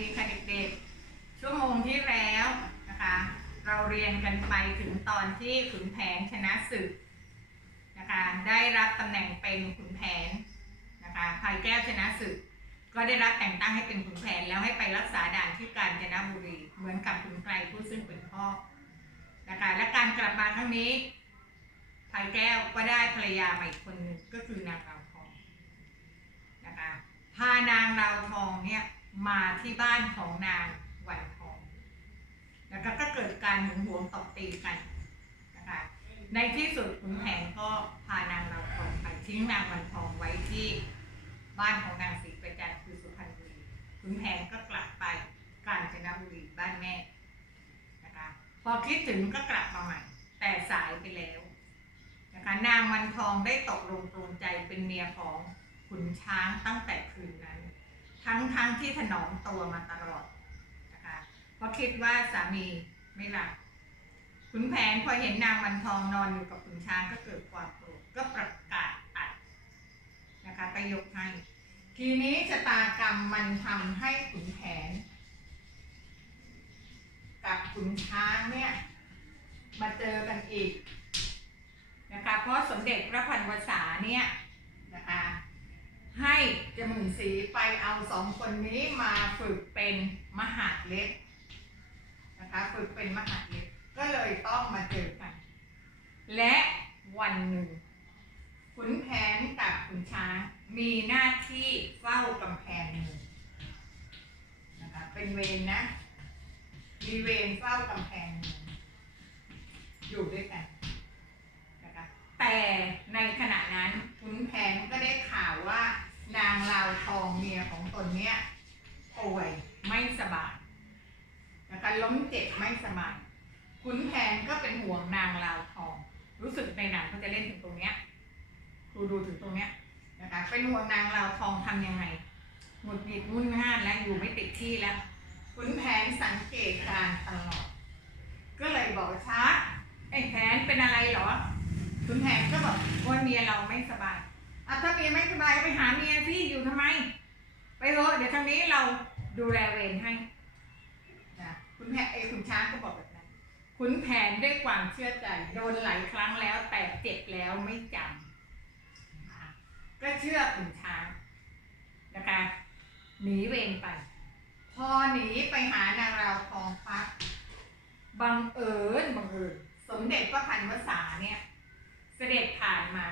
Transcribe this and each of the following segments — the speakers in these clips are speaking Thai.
ดีค่ะเด็กๆ ชั่วโมงที่แล้วนะคะ เราเรียนกันไปถึงตอนที่ขุนแผนชนะศึกนะคะ ได้รับตำแหน่งเป็นขุนแผนนะคะภายแก้วชนะศึก ก็ได้รับแต่งตั้งให้เป็นขุนแผนแล้วให้ไปรักษาด่านที่กาญจนบุรี เหมือนกับขุนไกรผู้ซึ่งเป็นพ่อนะคะและการกลับมาครั้งนี้ภายแก้วก็ได้ภรรยาใหม่คนหนึ่งก็คือนางราทองนะคะพานางราทองเนี่ย มาที่บ้านของนางวันทองแล้วก็ก็เกิดการหึงหวงตบตีกันนะคะในที่สุดขุนแผนก็พานางราวทองไปทิ้งนางวันทองไว้ที่บ้านของนางศรีประจันคือสุพรรณบุรีขุนแผนก็กลับไปกาญจนบุรีบ้านแม่นะคะพอคิดถึงก็กลับมาใหม่แต่สายไปแล้วนะคะนางวันทองได้ตกลงปรงใจเป็นเมียของขุนช้างตั้งแต่คืนนั้น ทั้งทั้งที่ถนอมตัวมาตลอดนะคะเพราะคิดว่าสามีไม่รักขุนแผนพอเห็นนางวันทองนอนอยู่กับขุนช้างก็เกิดความโกรธก็ประกาศอัดนะคะไปยกให้ ทีนี้ชะตากรรมมันทำให้ขุนแผน กับขุนช้างเนี่ยมาเจอกันอีกนะคะเพราะสมเด็จพระพันวษาเนี่ยนะคะ ให้จมื่นสีไปเอาสองคนนี้มาฝึกเป็นมหาเล็กนะคะฝึกเป็นมหาเล็กก็เลยต้องมาเจอกัน และวันหนึ่งขุนแผนกับขุนช้างมีหน้าที่เฝ้ากำแพงเมืองนะคะเป็นเวรนะ มีเวรเฝ้ากำแพงเมืองอยู่ด้วยกันนะคะแต่ในขณะนั้นขุนแผนก็ได้ข่าวว่านางลาวทอง เมียของตนเนี้ยป่วยไม่สบายนะคะล้มเจ็บไม่สบายขุนแผนก็เป็นห่วงนางลาวทอง รู้สึกในหนังเขาจะเล่นถึงตรงเนี้ยครูดูถึงตรงเนี้ยนะคะเป็นห่วงนางลาวทองทำยังไงหงุดหงิดงุ่นง่านและอยู่ไม่ติดที่แล้วขุนแผนสังเกตการตลอด ก็เลยบอกช้าไอ้แผนเป็นอะไรเหรอขุนแผนก็บอกว่าเมียเราไม่สบายอะถ้าเมียไม่สบายไปหาเมียที่อยู่ทำไม ไปเถอะเดี๋ยวทางนี้เราดูแลเวรให้นะขุนแผนไอ้ขุนช้างก็บอกแบบนั้นขุนแผนด้วยความเชื่อใจโดนหลายครั้งแล้วแต่เจ็บแล้วไม่จำนะก็เชื่อขุนช้างนะคะหนีเวรไป พอหนีไปหานางราวทองพักบังเอิญบังเอิญสมเด็จพระพันวษาเนี่ย เสด็จผ่านมา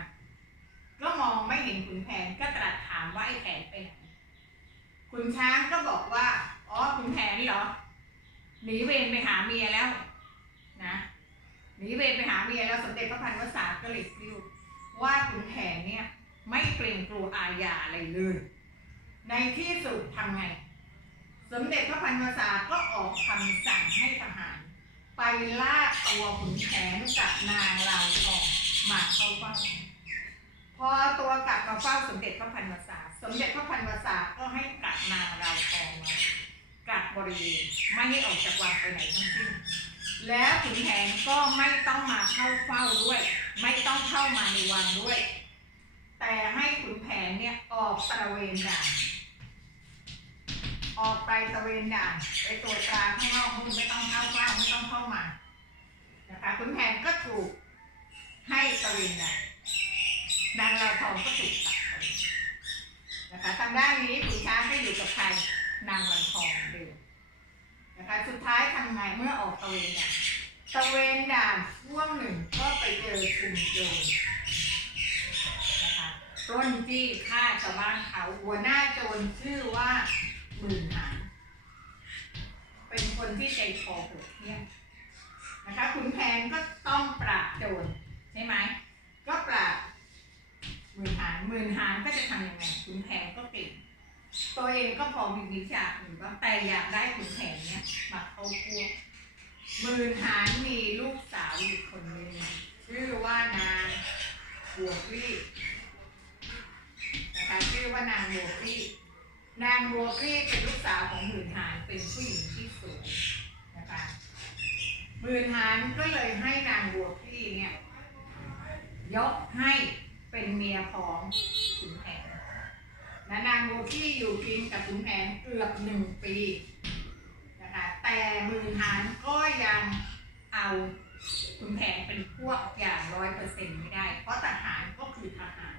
ก็มองไม่เห็นขุนแผนก็ตรัสถามว่าไอ้แผนไปไหน ขุนช้างก็บอกว่า อ๋อขุนแผนเหรอ หนีเวรไปหาเมียแล้ว นะหนีเวรไปหาเมียแล้วสมเด็จพระพันวษาก็เลยกลิ้วว่าขุนแผนเนี่ย ไม่เกรงกลัวอาญาอะไรเลย ในที่สุดทำไง สมเด็จพระพันวษาก็ออกคำสั่งให้ทหาร ไปลากตัวขุนแผนกับนางลาวทองมาเข้าเฝ้าพอตัวกลับมาเฝ้าสมเด็จพระพันวษา สมเด็จพระพันวษาก็ให้ นางลาวทองไว้กักบริเวณไม่ให้ออกจากวังไปไหนทั้งสิ้น แล้วขุนแผนก็ไม่ต้องมาเข้าเฝ้าด้วย ไม่ต้องเข้ามาในวังด้วย แต่ให้ขุนแผนเนี่ยออกตระเวนด่านออกไปตระเวนด่านไปตรวจตราข้างนอกนู่นไม่ต้องเข้าเฝ้าไม่ต้องเข้ามานะคะขุนแผนก็ถูกให้ตระเวนด่านนางลาวทองก็ถูกตัดางด้านนี้ขุนช้างก็อยู่กับใครนางวันทองเดิมนะคะสุดท้ายทำไงเมื่อออกตะเวนด่านตะเวนด่านช่วงหนึ่งก็ไปเจอชุมโจรนะคะปล้นจี้ฆ่าชาวบ้านเขาหัวหน้าโจรชื่อว่าหมื่นหารเป็นคนที่ใจคอโหดเหี้ยมนะคะขุนแผนก็ต้องปราบโจรใช่ไหม ก็ปราบหมื่นหารหมื่นหารก็จะทำยังไงขุนแผนก็เก่ง ตัวเองก็พอมีวิชาอื่นบ้างแต่อยากได้ขุนแผนเนี่ยมาเข้าพวกมื่นหารมีลูกสาวอีกคนหนึ่งชื่อว่านางบัวคลี่นะคะชื่อว่านางบัวคลี่นางบัวคลี่เป็นลูกสาวของหมื่นหานเป็นผู้หญิงที่สวยนะคะหมื่นหานก็เลยให้นางบัวคลี่เนี่ยยกให้เป็นเมียของขุนแผน นะนางโบที่อยู่กินกับขุนแผนเกือบหนึ่งปีนะคะแต่หมือหานก็ยังเอาขุนแผนเป็นพวกอย่างร้อยเปอร์เซ็นต์ไม่ได้ เพราะทหารก็คือทหาร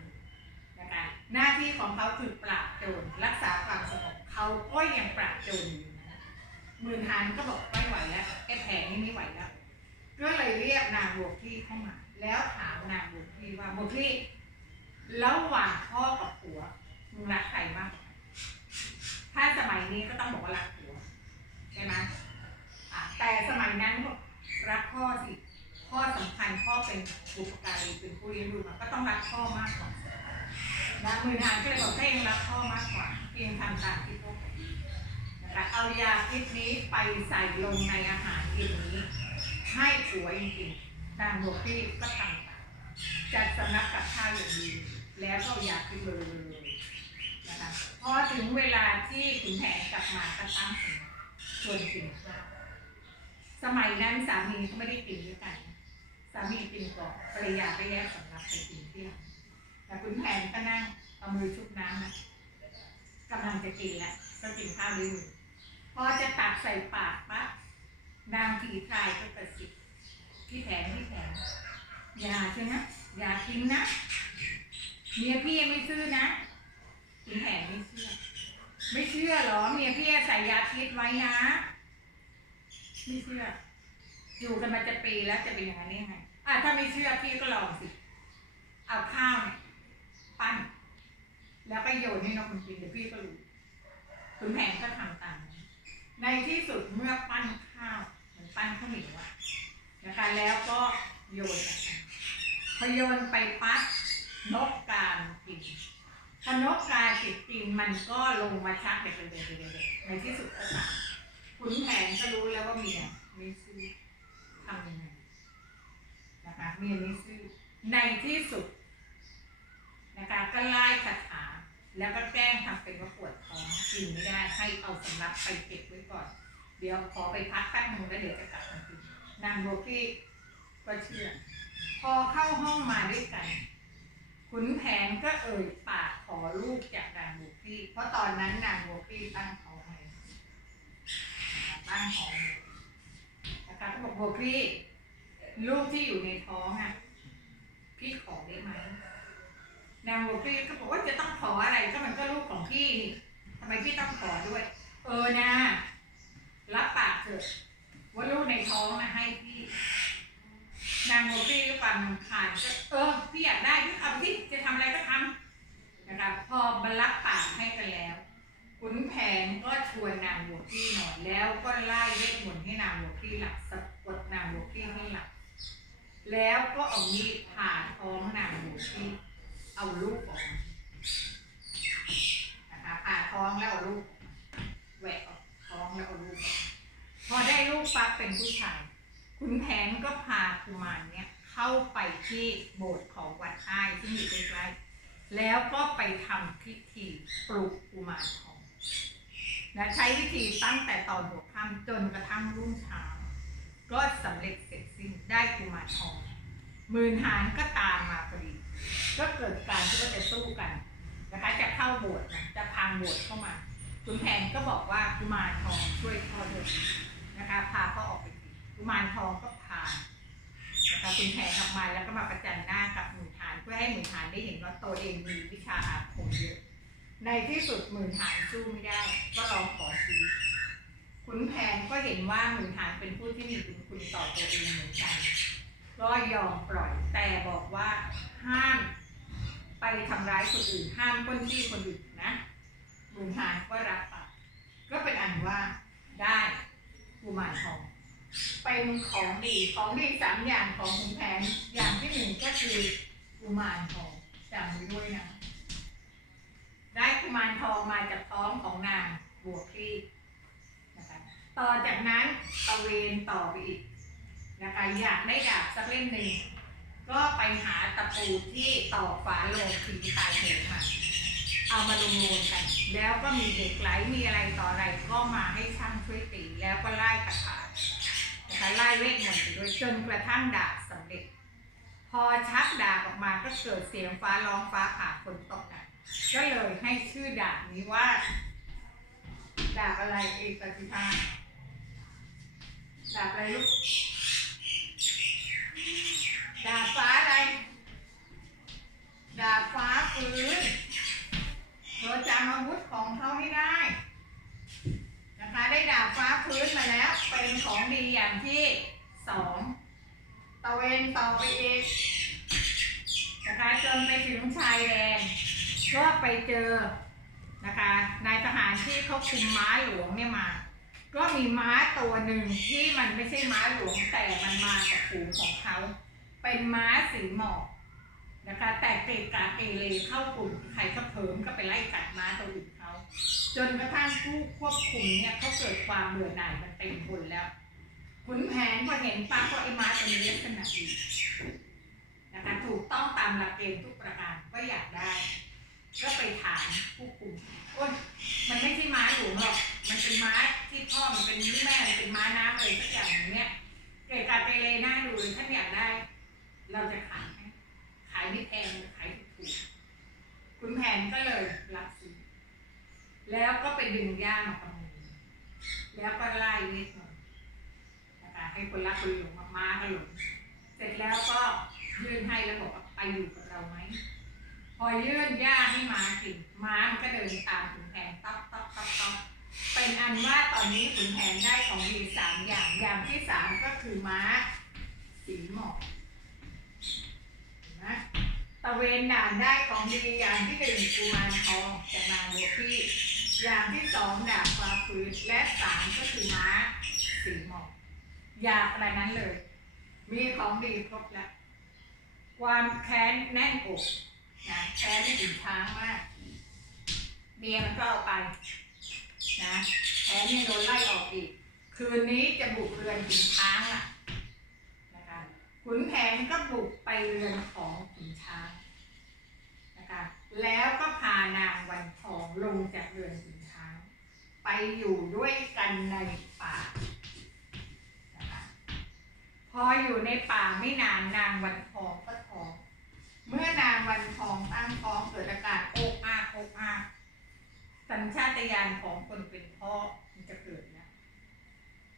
นะคะหน้าที่ของเขาคือปราบโจรรักษาความสงบเขาก็ยังปราบโจรอยู่นะมือหานก็บอกไม่ไหวแล้วไอ้แผนนี่ไม่ไหวแล้วก็เลยเรียกนางบวกที่เข้ามา แล้วถามนางบวกที่ว่าบวกที่ระหว่างพ่อกับผัว มึงรักใครมากกว่ากันถ้าสมัยนี้ก็ต้องบอกว่ารักผัวใช่ไหมอะแต่สมัยนั้นบอกรักพ่อสิพ่อสำคัญพ่อเป็นบุปการีเป็นผู้เลี้ยงดูมก็ต้องรักพ่อมากกว่านางมือนางก็เลยบอกถ้ยังรักพ่อมากกว่าเพียงทำตามที่พ่อบอกนะคะเอายาพิษนี้ไปใส่ลงในอาหารกินนี้ ให้ผัวจริงๆนางบวกที่ก็ทำตามจัดสำนักกับข้าวอย่างดี แล้วก็ยาขึ้นเลย นะคะพอถึงเวลาที่ขุนแผนกลับมาก็ตั้งสนชวนกินข้าวสมัยนั้นสามีเขาไม่ได้กินด้วยกัน สามีกินก่อนภรรยาก็แยกสำนักไปกินที่หลังแต่ขุนแผนก็นั่งเอามือชุบน้ำนะกำลังจะกินแล้วก็กินข้าวด้วยมือพอจะตักใส่ปากปั๊บนางผีพรายก็กระสิบพี่แผนพี่แผนอย่าใช่ไหมอย่าทิ้งนะเมียพี่ยังไม่ซื้อนะ คุณแผนไม่เชื่อ ไม่เชื่อเหรอเมียพี่ใส่ยาพิษไว้นะ ไม่เชื่อ อยู่กันมาจะปีแล้วจะเป็นอย่างนั้ไงไงอะถ้าไม่เชื่อพี่ก็ลองสิ เอาข้าวเนี่ยปั้น แล้วก็โยนให้นกมันกินเดี๋ยวพี่ก็รู้คุณแผนก็ทำตามนั้นในที่สุดเมื่อปั้นข้าวเหมือนปั้นข้าวเหนียวอะนะคะ แล้วก็โยนพอโยนไปปั๊บนกกากิน พอนกกาจิตกินมันก็ลงมาชักเด็กๆๆๆในที่สุดก็ตายขุนแผนก็รู้แล้วว่าเมียไม่ซื่อทำยังไงนะคะเมียไม่ซื่อในที่สุดนะคะก็ไล่คาถาแล้วก็แกล้งทำเป็นว่าปวดท้องกินไม่ได้ให้เอาสำรับไปเก็บไว้ก่อน เดี๋ยวขอไปพักแป๊บนึงแล้วเดี๋ยวจะกลับมากินนางโบกี้ก็เชื่อ พอเข้าห้องมาด้วยกัน ขุนแผนก็เอ่ยปากขอลูกจากนางโบกี้เพราะตอนนั้นนางโบกี้ตั้งท้องไว้ตั้งท้องนะคะก็บอกโบกี้ลูกที่อยู่ในท้องอะพี่ขอได้ไหมนางโบกี้ก็บอกว่าจะต้องขออะไรก็มันก็ลูกของพี่นี่ทำไมพี่ต้องขอด้วย เออนะรับปากเถอะว่าลูกในท้องนะให้พี่ นางโบกี้ก็ฟังผ่านก็เออพี่อยากได้พี่ทำที่จะทำอะไรก็ทำนะคะพอบรรลับปากให้กันแล้วขุนแผนก็ชวนนางโบกี้นอนแล้วก็ไล่เวทมนต์ให้นางโบกี้หลับสะกดนางโบกี้ให้หลับแล้วก็เอามีดผ่าท้องนางโบกี้เอาลูกออกนะคะผ่าท้องแล้วเอาลูกแหวกออกท้องแล้วเอาลูกพอได้ลูกปั๊บเป็นผู้ชาย คุณแผนก็พากุมารเนี่ยเข้าไปที่โบสถ์ของวัดอ้ายที่อยู่ใกล้ๆแล้วก็ไปทำพิธีปลุกกุมารทองและใช้วิธีตั้งแต่ตอนหัวค่ำจนกระทั่งรุ่งเช้าก็สำเร็จเสร็จสิ้นได้กุมารทองหมื่นหานก็ตามมาพอดีก็เกิดการที่ว่าจะสู้กันนะคะจะเข้าโบสถ์นะจะพังโบสถ์เข้ามาคุณแผนก็บอกว่ากุมารทองช่วยพ่อด้วยนะคะพาเขาออกไป กุมารทองก็พานนะคะคุณแผนออกมาแล้วก็มาประจันหน้ากับหมื่นฐาน เพื่อให้หมื่นฐานได้เห็นว่าตัวเองมีวิชาอาคมเยอะ ในที่สุดหมื่นฐานสู้ไม่ได้ ก็ลองขอชีวิตขุนแผนก็เห็นว่าหมื่นฐานเป็นผู้ที่มีบุญคุณต่อตัวเองเหมือนกันก็ยอมปล่อยแต่บอกว่าห้ามไปทำร้ายคนอื่นห้ามก้นที่คนอื่นนะบุญหานก็รับปากก็เป็นอันว่าได้กุมารทอง เป็นของดีของดีสามอย่างของขุนแผนอย่างที่หนึ่งก็คือกุมารทองจำไว้ด้วยนะได้กุมารทองมาจากท้องของนางบัวคลี่นะคะต่อจากนั้นตะเวนต่อไปอีกนะคะอยากได้ดาบสักเล่มหนึ่งก็ไปหาตะปูที่ตอกฝาโลงทิ้งตายเหวมาเอามารวมๆกัน แล้วก็มีเด็กไหลมีอะไรต่ออะไรก็มาให้ช่างช่วยตีแล้วก็ไล่กระถา นะคะไล่เวทมนต์ไปด้วยจนกระทั่งดาบสำเร็จ พอชักดาบออกมาก็เกิดเสียงฟ้าร้องฟ้าผ่าฝนตกหนักก็เลยให้ชื่อดาบนี้ว่า ดาบอะไรเอกปฏิภาณดาบอะไรลูกดาบฟ้าอะไรดาบฟ้าฟื้นเราจำอาวุธของเขาให้ได้ นะคะ ได้ดาบฟ้าฟื้นมาแล้ว เป็นข อย่างที่สองตะเวนต่อไปอีกนะคะจนไปถึงชายแดนก็ไปเจอนะคะนายทหารที่เขาคุมม้าหลวงเนี่ยมา ก็มีม้าตัวหนึ่งที่มันไม่ใช่ม้าหลวงแต่มันมากับฝูงของเขา เป็นม้าสีหมอกนะคะแต่เกกาเกเรเข้ากลุ่มใครก็เพิ่มก็ไปไล่กัดม้าตัวอื่นเขา จนกระทั่งผู้ควบคุมเนี่ยเขาเกิดความเบื่อหน่ายมันเต็มทนแล้ว ขุนแผนพอเห็นปั๊บว่าไอ้ม้าตัวนี้ลักษณะดีนะคะถูกต้องตามหลักเกณฑ์ทุกประการก็อยากได้ ก็ไปถามผู้คุมโอ้ยมันไม่ใช่ม้าหลวงหรอกมันเป็นม้าที่พ่อมันเป็นแม่มันเป็นม้าน้ำอะไรสักอย่างอย่างเนี้ยเกิดการไปเลยหน้าดูเลยท่าอยากได้ เราจะขายให้ขายไม่แพงขายถูกๆคุณแผนก็เลยรับซื้อแล้วก็ไปดึงย่ามาประมูลแล้วก็ไล่เวทมนต์น คะให้คนรักคนหลงมาๆก็หลงเสร็จแล้วก็ยื่นให้แล้วบอกว่าไปอยู่กับเราไหมพอยื่นย่าให้ม้ากินม้ามันก็เดินตามขุนแผนต๊อกต๊อกต๊อกต๊อกเป็นอันว่าตอนนี้ขุนแผนได้ของดีสามอย่างอย่างที่สามก็คือม้าสีหมอกนไหมตะเวนด่านได้ของดีอย่างที่หนึ่งกุมารทองจากนางบัวพี่อย่างที่สองดาบฟ้าฟื้นและสามก็คือม้าสีหมอก อยากอะไรนั้นเลย มีของดีครบแล้วความแค้นแน่นอกนะแค้นไม่ถึงช้างมากเมียมันก็เอาไป นะแค้นเนี่ยโดนไล่ออกอีก คืนนี้จะบุกเรือนขุนช้างล่ะนะคะขุนแผนก็บุกไปเรือนของขุนช้างนะคะแล้วก็พานางวันทองลงจากเรือนขุนช้าง ไปอยู่ด้วยกันในป่า ออยู่ในป่าไม่นานนางวันทองก็ท้อง เมื่อนางวันทองตั้งท้องเกิดอาการโอกอาโอกอาสัญชาตญาณของคนเป็นพ่อมันจะเกิดนะ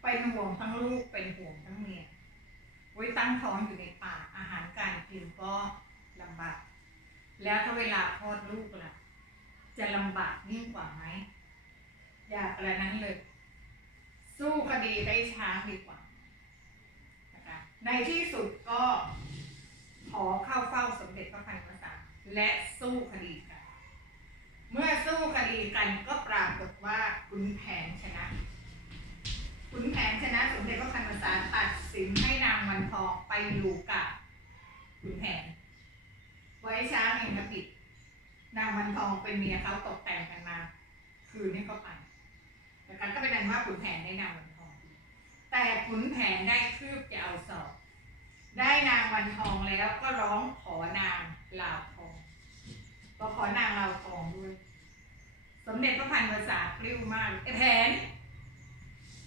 เป็นห่วงทั้งลูกเป็นห่วงทั้งเมียไว้ตั้งท้องอยู่ในป่าอาหารการกินก็ลำบาก แล้วถ้าเวลาคลอดลูกล่ะ จะลำบากยิ่งกว่าไหมอยากอะไรนั้นเลย สู้คดีได้ช้าดีกว่า ในที่สุดก็ขอเข้าเฝ้าสมเด็จพระพันวษาและสู้คดีกัน เมื่อสู้คดีกันก็ปรากฏว่าขุนแผนชนะขุนแผนชนะสมเด็จพระพันวษาตัดสินให้นางวันทองไปอยู่กับขุนแผน ไว้ช้างเองนะปิดนางวันทองเป็นเมียเขาตกแต่งกันมา คืนให้เขาไปแต่กันก็เป็นอันว่าขุนแผนได้นางวัน แต่ขุนแผนได้คืบจะเอาสอบ ได้นางวันทองแล้วก็ร้องขอนางลาวทองก็ขอนางลาวทองด้วยสมเด็จพระพันวษาปลิ้วมากไอ้แผน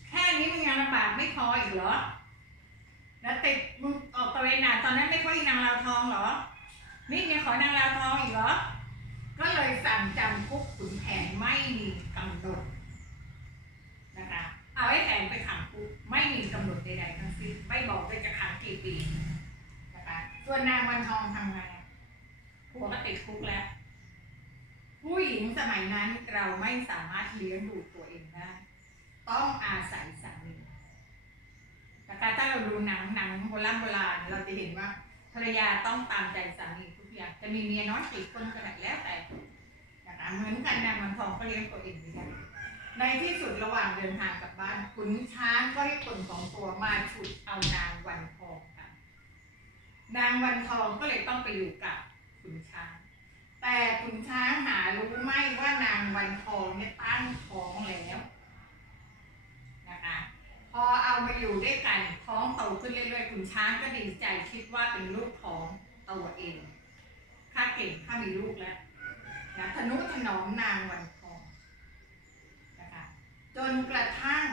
แค่นี้มึงยังลำบากไม่พออีกเหรอ แล้วติดมึงออกตะเวนหนาตอนนั้นไม่ค่อยนางลาวทองเหรอ นี่ยังขอนางลาวทองอีกเหรอ ก็เลยสั่งจำคุกขุนแผนไม่มีกำหนดนะคะ เอาไอ้แผนไปขังคุกไม่มีกำหนดใดๆทั้งสิ้นไม่บอกว่าจะขังกี่ปีนะคะ ส่ว นนางวันทองทำไงผัวก็ติดคุกแล้ว ผู้หญิงสมัยนั้นเราไม่สามารถเลี้ยงดูตัวเองได้ ต้องอาศัยสามีนะคะถ้าเราดูหนังหนังโบราณโบราณเราจะเห็นว่าภรรยาต้องตามใจสามีทุกอย่างจะมีเมียน้อยกี่คนก็ได้แล้วแต่นะคะเหมือนกันนางวันทองก็เลี้ยงตัวเองไม่ได้ในที่สุดระหว่างเดินทางกลับบ้านขุนช้างก็ได้คนของตัวมาฉุดเอานางวันทองกั นางวันทองก็เลยต้องไปอยู่กับขุนช้าง แต่ขุนช้างหารู้ไหมว่านางวันทองเนี่ยตั้งท้องแล้วนะคะพอเอามาอยู่ด้วยกันท้องโตขึ้นเรื่อยๆขุนช้างก็ดีใจคิดว่าเป็นลูกของตัวเองข้าเก่งข้ามีลูกแล้วนะทนุถนอมนางวันทองนะคะจนกระทั่ง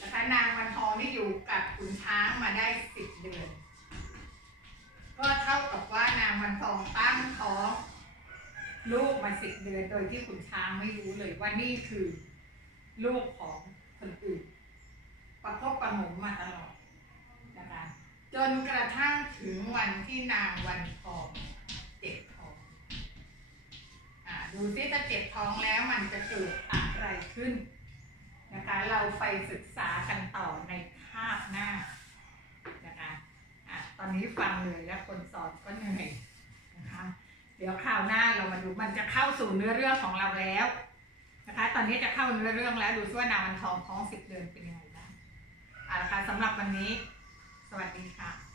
นะคะนางวันทองนี่อยู่กับขุนช้างมาได้สิบเดือน ก็เท่ากับว่านางวันทองตั้งท้องลูกมาสิบเดือนโดยที่ขุนช้างไม่รู้เลยว่านี่คือ ลูกของคนอื่น ประคบประหงมมาตลอดนะคะจนกระทั่งถึงวันที่นางวันทองเจ็บท้องอ่าดูซิถ้าเจ็บท้องแล้วมันจะเกิดอะไรขึ้นนะคะ เราไปศึกษากันต่อในภาพหน้า อนนี้ฟังเลยและคนสอนก็เหนื่อยนะคะ เดี๋ยวคราวหน้าเรามาดูมันจะเข้าสู่เนื้อเรื่องของเราแล้วนะคะ ตอนนี้จะเข้าเนื้อเรื่องแล้วดูซิว่านางวันทองท้องสิบเดือนเป็นยังไงบ้างเอาละค่ะสำหรับวันนี้ สวัสดีค่ะ